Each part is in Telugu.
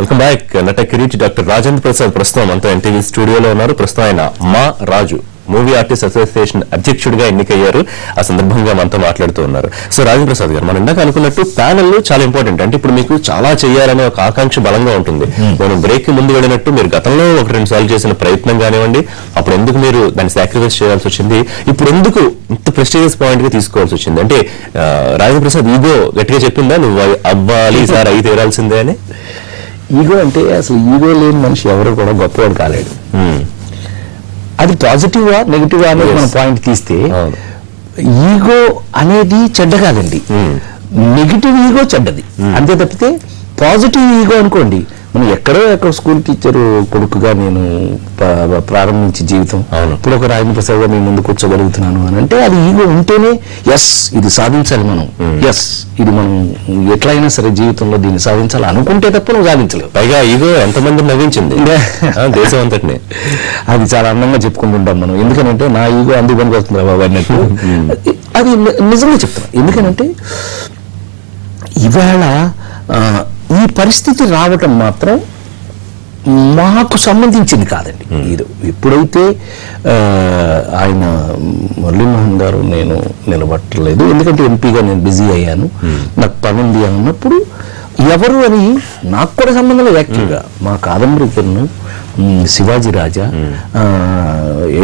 Welcome back. నట కిరీటి డాక్టర్ రాజేంద్ర ప్రసాద్ ప్రస్తుతం అంతా ఎన్టీవీ స్టూడియోలో ఉన్నారు. ప్రస్తుతం ఆయన మా రాజు మూవీ ఆర్టిస్ట్ అసోసియేషన్ అధ్యక్షుడిగా ఎన్నికయ్యారు. ఆ సందర్భంగా మనతో మాట్లాడుతూ ఉన్నారు. సో రాజేంద్ర ప్రసాద్ గారు, మనం ఇందాక అనుకున్నట్టు ప్యానెల్ చాలా ఇంపార్టెంట్. అంటే ఇప్పుడు మీకు చాలా చేయాలనే ఒక ఆకాంక్ష బలంగా ఉంటుంది. మనం బ్రేక్ కి ముందు వెళ్ళినట్టు మీరు గతంలో 1-2 సార్లు చేసిన ప్రయత్నం కానివ్వండి, అప్పుడు ఎందుకు మీరు దాన్ని సాక్రిఫైస్ చేయాల్సి వచ్చింది, ఇప్పుడు ఎందుకు ఇంత ప్రెస్టీజియస్ పాయింట్ గా తీసుకోవాల్సి వచ్చింది? అంటే రాజేంద్ర ప్రసాద్ ఈగో గట్టిగా చెప్పిందా నువ్వు అవ్వాలి ఈసారి అయి తీరాల్సిందే అని? ఈగో అంటే అసలు ఈగో లేని మనిషి ఎవరు కూడా గొప్పవాడు కాలేడు. అది పాజిటివా నెగిటివా అనేది మన పాయింట్ తీస్తే, ఈగో అనేది చెడ్డ కాదండి, నెగిటివ్ ఈగో చెడ్డది అంతే తప్పితే పాజిటివ్ ఈగో అనుకోండి. మనం ఎక్కడో స్కూల్ టీచర్ కొడుకుగా నేను ప్రారంభించి జీవితం ఇప్పుడు ఒక రాజేంద్ర ప్రసాద్ గా మీ ముందు కూర్చోగలుగుతున్నాను అని అంటే అది ఈగో ఉంటేనే ఎస్ ఇది సాధించాలి మనం, ఎస్ ఇది మనం ఎట్లయినా సరే జీవితంలో దీన్ని సాధించాలి అనుకుంటే తప్ప నువ్వు సాధించలేవు. పైగా ఈగో ఎంతమంది నవ్వించింది దేశం అంతటిని. అది చాలా అందంగా చెప్పుకుంటుంటాం మనం. ఎందుకనంటే నా ఈగో అందుకు పనికి వస్తుంది బాబు అన్నట్టు. అది నిజంగా చెప్తున్నా. ఎందుకనంటే ఇవాళ ఈ పరిస్థితి రావటం మాత్రం మాకు సంబంధించింది కాదండి. ఇది ఎప్పుడైతే ఆయన మురళీమోహన్ గారు నేను నిలబట్టలేదు, ఎందుకంటే ఎంపీగా నేను బిజీ అయ్యాను, నాకు పని ఉంది అన్నప్పుడు ఎవరు అని నాకు కూడా సంబంధం లేదు. యాక్చువల్గా మా కాదంబరి కిరణ్, శివాజీ రాజా,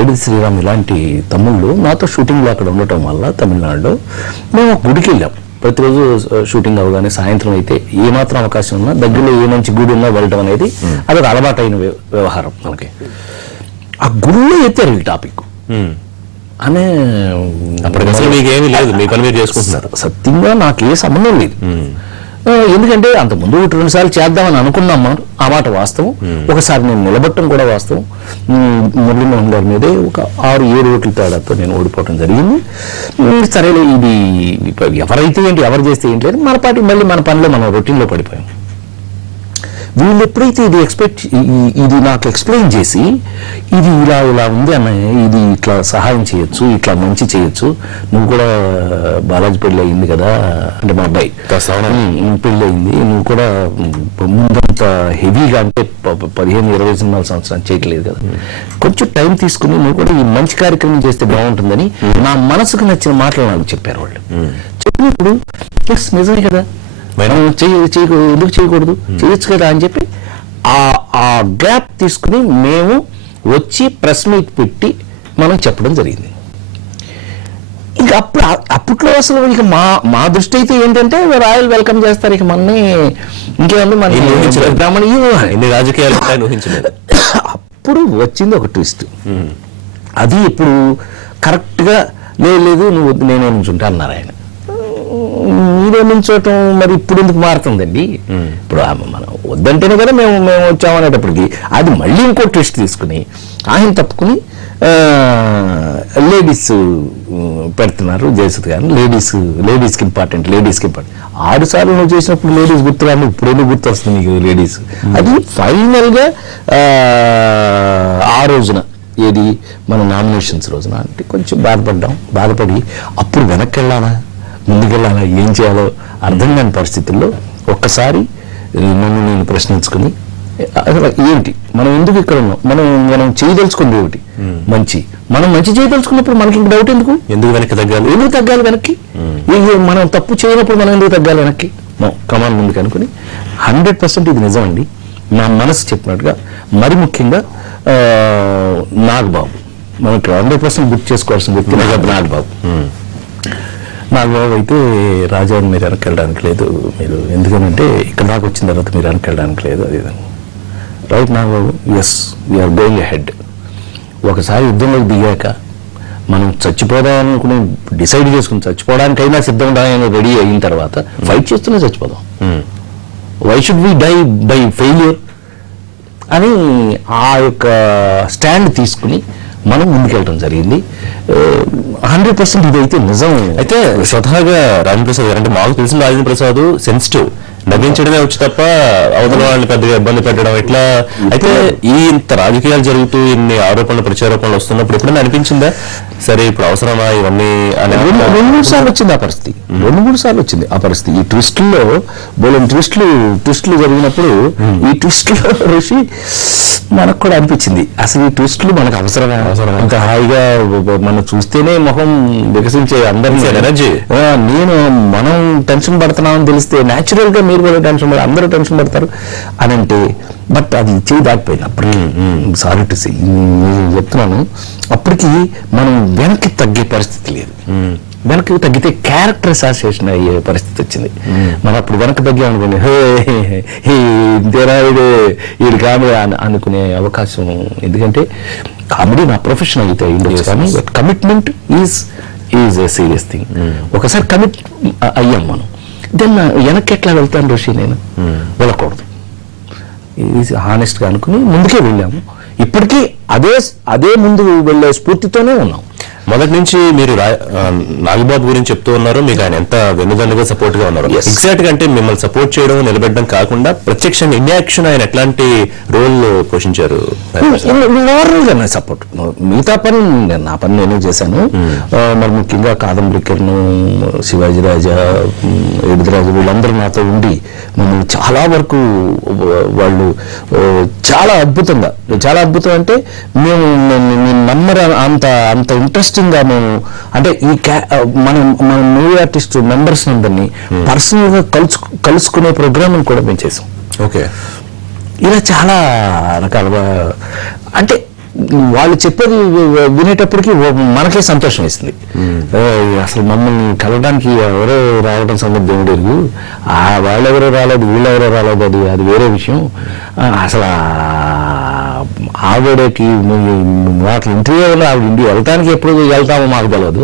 ఏడి శ్రీరామ్ ఇలాంటి తమ్ముళ్ళు నాతో షూటింగ్లో అక్కడ ఉండటం వల్ల తమిళనాడులో మేము ఒక గుడికి వెళ్ళాం. ప్రతిరోజు షూటింగ్ అవగానే సాయంత్రం అయితే ఏమాత్రం అవకాశం ఉన్నా దగ్గరలో ఏ మంచి గుడి ఉన్నా వెళ్ళడం అనేది అది ఒక అలవాటైన వ్యవహారం మనకి. ఆ గుడిలో ఎత్తారు ఈ టాపిక్ అనే మీకేమీ లేదు, మీ పని మీరు చేసుకుంటున్నారు. సత్యంగా నాకే సంబంధం లేదు. ఎందుకంటే అంతకుముందు 2 సార్లు చేద్దామని అనుకున్నాం, ఆ మాట వాస్తవం. ఒకసారి నేను నిలబట్టడం కూడా వాస్తవం. మురళీమోహన్ గారి మీదే ఒక 6-7 ఓట్ల తేడాతో నేను ఓడిపోవడం జరిగింది. సరేలే ఇది ఎవరైతే ఏంటి ఎవరు చేస్తే ఏంటి లేదు, మన పార్టీ మళ్ళీ మన పనిలో మనం రొటీన్లో పడిపోయాం. వీళ్ళు ఎప్పుడైతే ఇది నాకు ఎక్స్ప్లెయిన్ చేసి ఇది ఇలా ఉంది అన్న, ఇది ఇట్లా సహాయం చేయొచ్చు, ఇట్లా మంచి చేయొచ్చు, నువ్వు కూడా బాలాజీ పెళ్ళి అయింది కదా, అంటే మా అబ్బాయి పెళ్ళి అయింది, నువ్వు కూడా ముందంత హెవీగా అంటే 15-20 సంవత్సరాలు చేయట్లేదు కదా, కొంచెం టైం తీసుకుని నువ్వు కూడా ఈ మంచి కార్యక్రమం చేస్తే బాగుంటుందని నా మనసుకు నచ్చిన మాటలు నాకు చెప్పారు వాళ్ళు. చెప్పినప్పుడు ఎస్ నిజమే కదా, ఎందుకు చేయకూడదు, చేయొచ్చు కదా అని చెప్పి ఆ గ్యాప్ తీసుకుని మేము వచ్చి ప్రెస్ మీట్ పెట్టి మనం చెప్పడం జరిగింది. ఇంకా అప్పట్లో అసలు ఇక మా దృష్టి అయితే ఏంటంటే రాయల్ వెల్కమ్ చేస్తారు, ఇక మనని ఇంకేమంటే మన బ్రాహ్మణ రాజకీయాలు ఊహించలేదు. అప్పుడు వచ్చింది ఒక ట్విస్ట్. అది ఇప్పుడు కరెక్ట్గా లేదు నువ్వు నేనే నుంచుంటా అన్నారు ఆయన. మీరే నుంచోటం మరి ఇప్పుడు ఎందుకు మారుతుందండి? ఇప్పుడు మనం వద్దంటేనే కదా మేము వచ్చామనేటప్పటికి అది మళ్ళీ ఇంకో ట్విస్ట్ తీసుకుని ఆయన తప్పుకుని లేడీస్ పెడుతున్నారు. జయసుధ గారు లేడీస్కి ఇంపార్టెంట్ 6 సార్లు నువ్వు చేసినప్పుడు లేడీస్ గుర్తురాను, ఇప్పుడేదో గుర్తు వస్తుంది నీకు లేడీస్. అది ఫైనల్గా ఆ రోజున ఏది మన నామినేషన్స్ రోజున అంటే కొంచెం బాధపడి అప్పుడు వెనక్కి వెళ్ళాలా ముందుకెళ్ళాలా ఏం చేయాలో అర్థం కాని పరిస్థితుల్లో ఒక్కసారి నన్ను నేను ప్రశ్నించుకుని అసలు ఏంటి మనం ఎందుకు ఇక్కడ ఉన్నాం, మనం చేయదలుచుకుంది ఏమిటి, మనం మంచి చేయదలుచుకున్నప్పుడు మనకి ఇంక డౌట్ ఎందుకు వెనక్కి తగ్గాలి వెనక్కి, మనం తప్పు చేయనప్పుడు మనం ఎందుకు తగ్గాలి వెనక్కి, కమాన్ ముందుకు అనుకుని 100% ఇది నిజం అండి. నా మనసు చెప్పినట్టుగా మరి ముఖ్యంగా నాగబాబు, మనకి 100% గుర్తు చేసుకోవాల్సిన వ్యక్తి నాగబాబు అయితే రాజాని మీరు వెనకెళ్ళడానికి లేదు, మీరు ఎందుకనంటే ఇక్కడ దాకా వచ్చిన తర్వాత మీరు వెనకెళ్ళడానికి లేదు అది right Nagababu. Yes we are going ahead. ఒకసారి యుద్ధంలోకి దిగాక మనం చచ్చిపోదాం అనుకుని డిసైడ్ చేసుకుని చచ్చిపోవడానికైనా సిద్ధంగా రెడీ అయిన తర్వాత ఫైట్ చేస్తూనే చచ్చిపోదాం. Why should we die by failure అని ఆ యొక్క స్టాండ్ తీసుకుని మనం ముందుకెళ్ళడం జరిగింది. 100% ఇదైతే నిజం. అయితే స్వతహాగా రాజేంద్ర ప్రసాద్ గారు అంటే మాకు తెలిసిన రాజేంద్ర ప్రసాద్ సెన్సిటివ్, నవ్వించడమే వచ్చి తప్ప అవతల వాళ్ళని పెద్దగా ఇబ్బంది పెట్టడం ఇట్లా. అయితే ఈ ఇంత రాజకీయాలు జరుగుతూ ఇన్ని ఆరోపణలు ప్రత్యారోపణలు వస్తున్నప్పుడు ఎప్పుడైనా అనిపించిందా సరే ఇప్పుడు అవసరమా ఇవన్నీ అనే? 2-3 సార్లు వచ్చింది ఆ పరిస్థితి, 2-3 సార్లు వచ్చింది ఆ పరిస్థితి. ఈ ట్విస్టుల్లో బోలెన్ ట్విస్టులు జరిగినప్పుడు ఈ ట్విస్టులో ఋషి మనకు కూడా అనిపించింది అసలు ఈ ట్విస్టులు మనకు అవసరమా, ఇంకా హాయిగా మనం చూస్తేనే మొహం వికసించే అందరినీ ఎనర్జీ. మనం టెన్షన్ పడుతున్నామని తెలిస్తే న్యాచురల్ గా మీరు కూడా టెన్షన్ పడతారు, అందరూ టెన్షన్ పడతారు అని అంటే. బట్ అది చేయి దాటిపోయింది అప్పటికి. సారీ టు సే, చెప్తున్నాను, అప్పటికి మనం వెనక్కి తగ్గే పరిస్థితి లేదు. వెనక్కి తగ్గితే క్యారెక్టర్ అసోసియేషన్ అయ్యే పరిస్థితి వచ్చింది. మనం అప్పుడు వెనక్కి తగ్గామనుకోండి, ఇంతేనా వీడు కామెడీ అనుకునే అవకాశం. ఎందుకంటే కామెడీ నా ప్రొఫెషన్ అయితే ఉండొచ్చు, కానీ commitment is a serious thing. ఒకసారి కమిట్ అయ్యాం మనం, దెన్ వెనక్కి ఎట్లా వెళ్తాను ఋషి, నేను వెళ్ళకూడదు. హానెస్ట్గా అనుకుని ముందుకే వెళ్ళాము. ఇప్పటికీ అదే ముందు వెళ్ళే స్ఫూర్తితోనే ఉన్నాం. మొదటి నుంచి మీరు నాగబాబు గురించి చెప్తూ ఉన్నారు, మీకు ఆయన ఎంత వెన్నుదన్నుగా సపోర్ట్ గా ఉన్నారు. ఎగ్జాక్ట్ గా అంటే మిమ్మల్ని సపోర్ట్ చేయడం నిలబెట్టడం కాకుండా ప్రత్యక్షంగా ఇన్ యాక్షన్ ఆయన ఎట్లాంటి రోల్ పోషించారు? నార్మల్గా సపోర్ట్, మిగతా పని నా పని నేనే చేశాను. మరి ముఖ్యంగా కాదంబరికర్ను, శివాజీ రాజా, ఎడిదిరాజు వీళ్ళందరూ నాతో ఉండి మమ్మల్ని చాలా వరకు వాళ్ళు చాలా అద్భుతం అంటే మేము నమ్మర అంత ఇంట్రెస్టింగ్ గా మేము అంటే ఈ మన మూవీ ఆర్టిస్ట్ మెంబర్స్ అందరినీ పర్సనల్ గా కలుసుకునే ప్రోగ్రామ్ కూడా మేము చేసాం. ఓకే, ఇలా చాలా రకాలుగా అంటే వాళ్ళు చెప్పేది వినేటప్పటికి మనకే సంతోషం వేస్తుంది. అసలు మమ్మల్ని కలవడానికి ఎవరో రావడం సంగతి దేవుడు, వాళ్ళెవరో రాలేదు వీళ్ళెవరో రాలేదు, అది వేరే విషయం. అసలు ఆవిడకి మాకు ఇంటర్వ్యూ ఆవిడ ఇంటికి వెళ్ళటానికి ఎప్పుడు వెళ్తామో మాకు తెలియదు,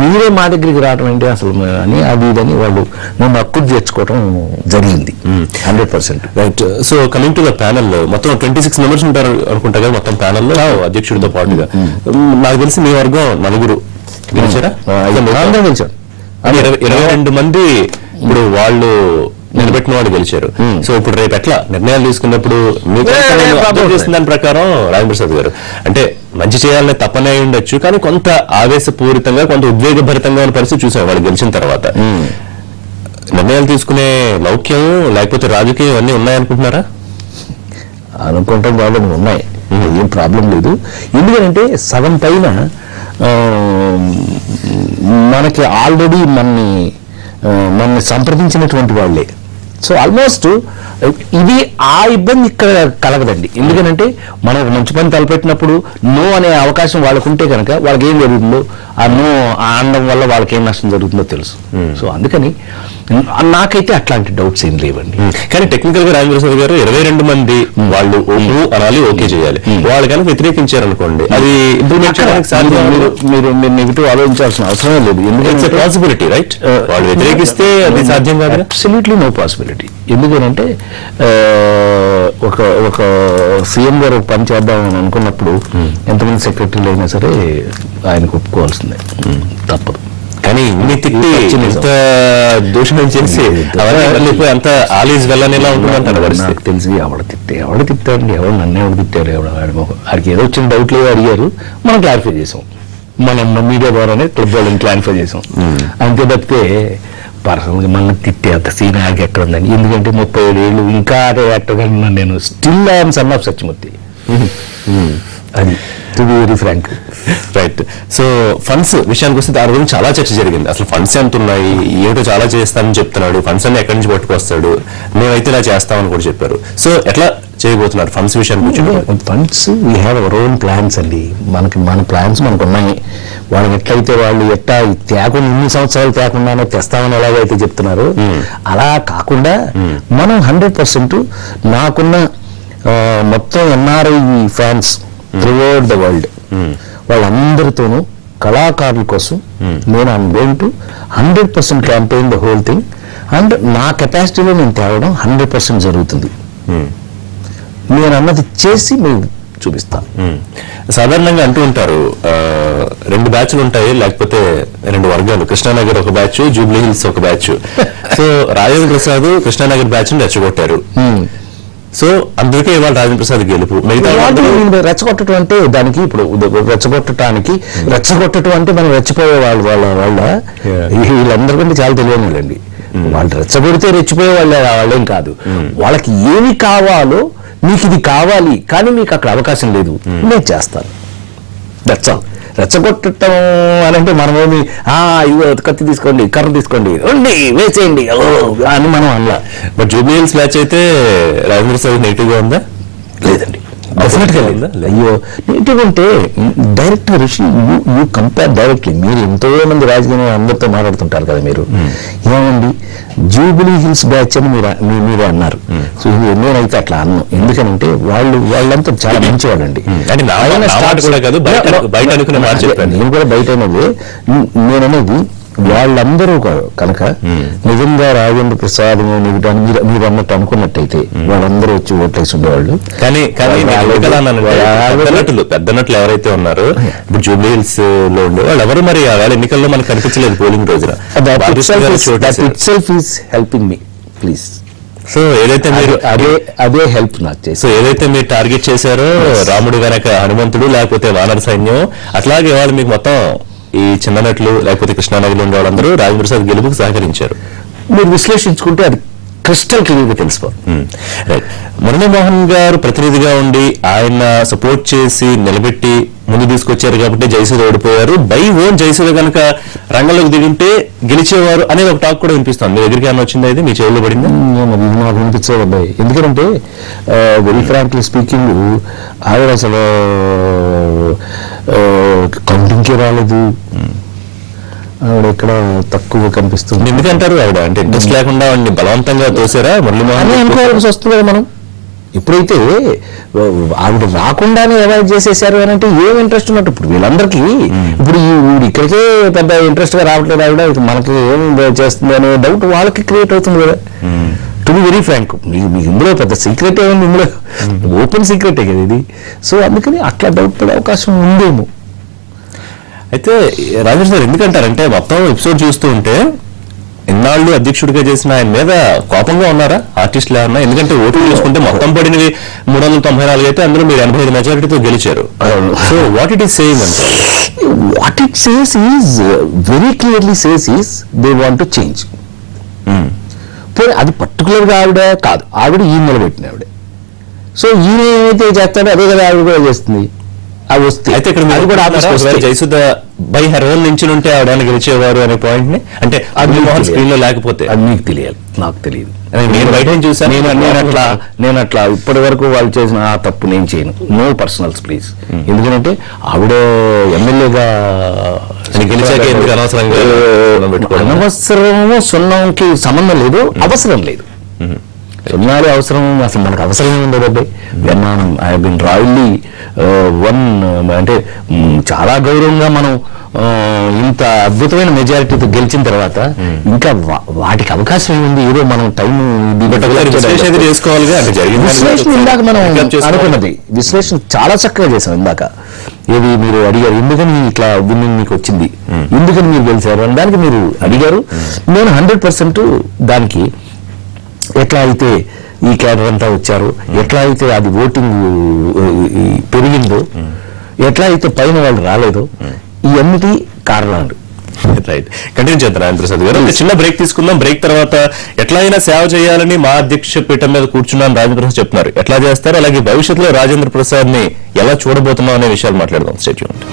మీరే మా దగ్గరికి రావడం ఏంటి అసలు అని అది ఇదని వాళ్ళు మేము హక్కులు చేర్చుకోవడం జరిగింది 100%. Right. So coming to the panel, మొత్తం 26 మెంబర్స్ ఉంటారు అనుకుంటా కదా మొత్తం ప్యానల్లో అధ్యక్షుడితో పాటుగా. నాకు తెలిసి మీ వర్గం 4 గెలిచారా? 22 మంది ఇప్పుడు వాళ్ళు నిలబెట్టిన వాళ్ళు గెలిచారు. సో ఇప్పుడు రేపు ఎట్లా నిర్ణయాలు తీసుకున్నప్పుడు దాని ప్రకారం రాజప్రసాద్ గారు అంటే మంచి చేయాలనే తప్పనే ఉండొచ్చు, కానీ కొంత ఆవేశపూరితంగా కొంత ఉద్వేగభరితంగా ఉన్న పరిస్థితి చూసాం వాళ్ళు గెలిచిన తర్వాత. నిర్ణయాలు తీసుకునే లౌక్యం లేకపోతే రాజకీయం అన్నీ ఉన్నాయనుకుంటున్నారా? అనుకుంటాం ప్రాబ్లం ఉన్నాయి, ఏం ప్రాబ్లం లేదు. ఎందుకంటే సగం పైన మనకి ఆల్రెడీ మనని సంప్రదించినటువంటి వాళ్ళే. సో ఆల్మోస్ట్ ఇది ఆ ఇబ్బంది ఇక్కడ కలగదండి. ఎందుకంటే మనం ఒక మంచి పని తలపెట్టినప్పుడు నో అనే అవకాశం వాళ్ళకు ఉంటే కనుక వాళ్ళకి ఏం జరుగుతుందో ఆ నో అనడం వల్ల వాళ్ళకి ఏం నష్టం జరుగుతుందో తెలుసు. సో అందుకని నాకైతే అట్లాంటి డౌట్స్ ఏం లేవండి. కానీ టెక్నికల్ గా రాజప్రసాద్ గారు 22 మంది వాళ్ళు అనాలి, ఓకే చేయాలి, వాళ్ళు కనుక వ్యతిరేకించారు అనుకోండి అది ఇంప్లిమెంట్ చేయడానికి సాధ్యం. మీరు నెగిటివ్ ఆలోచించాల్సిన అవసరమే లేదు. ఎందుకంటే పాసిబిలిటీ రైట్, వాళ్ళు వ్యతిరేకిస్తే అది సాధ్యం కాదు. Absolutely no possibility. ఎందుకంటే ఒక సీఎం గారు ఒక పని చేద్దామని అనుకున్నప్పుడు ఎంతమంది సెక్రటరీలు అయినా సరే ఆయనకు ఒప్పుకోవాల్సిందే, తప్పదు. కానీ ఇన్ని తిట్టి ఇంత దూషణం చేసి అంత ఆలీజ్ వెళ్ళనేలా ఉంటుందంటారు పరిస్థితి. నాకు తెలిసి ఎవడు తిట్టారండి, ఎవరు నన్ను ఎవరు తిట్టారు, వాడికి ఏదో వచ్చిన డౌట్లు అడిగారు, మనం క్లారిఫై చేసాం. మనం మీడియా ద్వారానే క్లబ్ వాళ్ళని క్లారిఫై చేసాం. అంతే తప్పితే పర్సనల్గా మనం తిట్టే అంత సీన్ యాక్టర్ ఎక్కడ ఉందని. ఎందుకంటే 37 ఏళ్ళు ఇంకా అదే యాక్టర్గా ఉన్నాను నేను. Still I'm son of Satyamurthy. అది to be very frank. Right. So funds విషయానికి వస్తే దాని గురించి చాలా చర్చ జరిగింది. అసలు ఫండ్స్ ఎంత ఉన్నాయి, ఏమిటో చాలా చేస్తానని చెప్తున్నాడు, ఫండ్స్ అన్ని ఎక్కడి నుంచి పట్టుకొస్తాడు, మేమైతే ఇలా చేస్తామని కూడా చెప్పారు. సో ఎట్లా చేయబోతున్నారు ఫండ్స్ విషయానికి? Funds we have our own plans అండి. మన ప్లాన్స్ మనకు ఉన్నాయి. వాళ్ళని ఎట్లయితే వాళ్ళు ఎట్లా తేకుండా ఇన్ని సంవత్సరాలు తేకుండానే తెస్తామని ఎలాగైతే చెప్తున్నారు అలా కాకుండా మనం 100% నాకున్న మొత్తం NRI fans throughout the world వాళ్ళందరితోనూ కళాకారుల కోసం నేను I'm going to 100% campaign the whole thing. And నా కెపాసిటీలో నేను తేవడం 100% జరుగుతుంది. నేను అన్నది చేసి మేము చూపిస్తాను. సాధారణంగా అంటూ ఉంటారు రెండు బ్యాచ్లు ఉంటాయి, లేకపోతే రెండు వర్గాలు, కృష్ణానగర్ ఒక బ్యాచ్, జూబ్లీ హిల్స్ ఒక batch. So Rajendra Prasad Krishna Nagar batch ని రెచ్చగొట్టారు. సో అందుకే ఇవాళ రాజేంద్ర ప్రసాద్ గెలుపు. రెచ్చగొట్టడం అంటే దానికి ఇప్పుడు రెచ్చగొట్టడం అంటే మనం రెచ్చిపోయే వాళ్ళ వీళ్ళందరికంటే చాలా తెలియని వాళ్ళండి. వాళ్ళు రెచ్చగొడితే రెచ్చిపోయే వాళ్ళేం కాదు. వాళ్ళకి ఏమి కావాలో, మీకు ఇది కావాలి కానీ మీకు అక్కడ అవకాశం లేదు, నేను చేస్తాను, దట్స్ ఆల్. రెచ్చగొట్టడం అని అంటే మనమేమి ఇవో కత్తి తీసుకోండి, కర్ర తీసుకోండి, ఉండి వేసేయండి అని మనం అనలా. బట్ జూబ్లీ హిల్స్ మ్యాచ్ అయితే రాజేంద్ర ప్రసాద్ నెగిటివ్ గా ఉందా? లేదండి, డెఫినెట్ గా లేదు. అయ్యో నెగిటివ్ అంటే direct Rishi you compare directly. మీరు ఎంతో మంది రాజకీయ అందరితో మాట్లాడుతుంటారు కదా, మీరు ఏమండి జూబిలీ హిల్స్ బ్యాచ్ అని మీరు అన్నారు. సో నేనైతే అట్లా అన్నాను. ఎందుకనంటే వాళ్ళంతా చాలా మంచి వాళ్ళండి. నేను కూడా బయట అనేది నేననేది వాళ్ళందరూ కనుక నిజంగా రాజేంద్ర ప్రసాద్ మీరు అన్నట్టు అనుకున్నట్టయితే వాళ్ళందరూ వచ్చి ఓట్లేసి ఉండేవాళ్ళు. కానీ పెద్ద నటులు ఎవరైతే ఉన్నారో ఇప్పుడు జూబ్లీ హిల్స్ లో ఉండే వాళ్ళు ఎవరు మరి ఆ వేళ ఎన్నికల్లో మనకు కనిపించలేదు పోలింగ్ రోజున. Helping me please. సో ఏదైతే మీరు అదే హెల్ప్ నాకు చేసి, సో ఏదైతే మీరు టార్గెట్ చేశారో రాముడు వెనక హనుమంతుడు లేకపోతే వానర సైన్యం, అట్లాగే వాళ్ళు మీకు మొత్తం ఈ చిన్న నటులు లేకపోతే కృష్ణానగర్లో ఉండే వాళ్ళందరూ రాజేంద్ర ప్రసాద్ గెలుపుకు సహకరించారు. మీరు విశ్లేషించుకుంటే అది క్రిస్టల్ క్లియర్ గా తెలిసిపోతుంది. రైట్. మురళీమోహన్ గారు ప్రతినిధిగా ఉండి ఆయన సపోర్ట్ చేసి నిలబెట్టి ముందు తీసుకొచ్చారు కాబట్టి జయసూర్య ఓడిపోయారు. బై ఓన్ జయసూర్య కనుక రంగంలోకి దిగుంటే గెలిచేవారు అనేది ఒక టాక్ కూడా వినిపిస్తుంది. మీ దగ్గరికి ఏమైనా వచ్చింది? అయితే మీ చెవుల్లో పడింది? నాకు వినిపించేది అబ్బాయి. ఎందుకంటే వెరీ ఫ్రాంక్లీ స్పీకింగ్ ఆవిడ అసలు కౌంటింగ్కి రాలేదు. ఆవిడ ఇక్కడ తక్కువ కనిపిస్తుంది. ఎందుకంటారు ఆవిడ అంటే ఇంట్రెస్ట్ లేకుండా వాడిని బలవంతంగా తోసారా మురళీమోహన్ అనుకోవాల్సి వస్తుంది కదా మనం. ఎప్పుడైతే ఆవిడ రాకుండానే అవాయిడ్ చేసేసారు అని అంటే ఏం ఇంట్రెస్ట్ ఉన్నట్టు. ఇప్పుడు వీళ్ళందరికీ ఇప్పుడు ఇక్కడికే పెద్ద ఇంట్రెస్ట్ గా రావట్లేదు ఆవిడ, మనకి ఏం చేస్తుంది అనే డౌట్ వాళ్ళకి క్రియేట్ అవుతుంది కదా. టు బి వెరీ ఫ్రాంక్, మీకు ఇందులో పెద్ద సీక్రెట్ ఏముంది, ఇందులో ఓపెన్ సీక్రెటే కదా ఇది. సో అందుకని అట్లా డౌట్ పడే అవకాశం ఉందేమో. అయితే రాజేష్ గారు ఎందుకంటారంటే మొత్తం ఎపిసోడ్ చూస్తూ ఉంటే ఇన్నాళ్ళు అధ్యక్షుడిగా చేసిన ఆయన మీద కోపంగా ఉన్నారా ఆర్టిస్టులు ఏమన్నా? ఎందుకంటే ఓట్లు చూసుకుంటే మొత్తం పడినవి 394 అయితే అందులో మీరు 85 మెజారిటీతో గెలిచారు. So what it is saying అంటే what it says is very clearly says is they want to change. అది పర్టికులర్ గా ఆవిడ కాదు, ఆవిడ ఈయన నిలబెట్టిన ఆవిడ. సో ఈయన ఏమైతే చేస్తాడో అదే కదా ఆవిడ కూడా చేస్తుంది. అవి వస్తే అయితే ఇక్కడ జయసుధ బై హర్ ఓన్ నుంచి ఉంటే ఆవిడ గెలిచేవారు అనే పాయింట్ ని, అంటే మోహన్ స్క్రీన్ లో లేకపోతే అది మీకు తెలియాలి, నాకు తెలియదు. నేను బయట చూసాను. నేను అట్లా ఇప్పటి వరకు వాళ్ళు చేసిన ఆ తప్పు నేను చేయను. No personals please. ఎందుకంటే ఆవిడ ఎమ్మెల్యేగా గెలిచాక ఎందుకు అనవసరము సున్నంకి సంబంధం లేదు, అవసరం లేదు. సున్నాలు అవసరం అసలు మనకు అవసరం ఉండదు. ఐ హావ్ బీన్ రాయల్లీ వన్ అంటే చాలా గౌరవంగా మనం ఇంత అద్భుతమైన మెజారిటీతో గెలిచిన తర్వాత ఇంకా వాటికి అవకాశం ఏముంది? ఏదో మనం టైం చేసుకోవాలిగా. విశ్లేషణ ఇందాక మనం అనుకున్నది విశ్లేషణ చాలా చక్కగా చేశాం. ఇందాక ఏది మీరు అడిగారు, ఎందుకని ఇట్లా విన్నింగ్ మీకు వచ్చింది, ఎందుకని మీరు గెలిచారు అని దానికి మీరు అడిగారు. నేను 100% దానికి ఎట్లా అయితే ఈ క్యాడర్ అంతా వచ్చారు, ఎట్లా అయితే అది ఓటింగ్ పెరిగిందో, ఎట్లా అయితే పైన వాళ్ళు రాలేదో, ఇవన్నిటి కారణాలు. రైట్, కంటిన్యూ చేద్దాం రాజేంద్ర ప్రసాద్ గారు. ఒక చిన్న బ్రేక్ తీసుకుందాం. బ్రేక్ తర్వాత ఎట్లా అయినా సేవ చేయాలని మా అధ్యక్ష పీఠం మీద కూర్చున్నాను రాజేంద్ర ప్రసాద్ చెప్తున్నారు. ఎట్లా చేస్తారు, అలాగే భవిష్యత్తులో రాజేంద్ర ప్రసాద్ ని ఎలా చూడబోతున్నాం అనే విషయాలు మాట్లాడదాం. Stay tuned.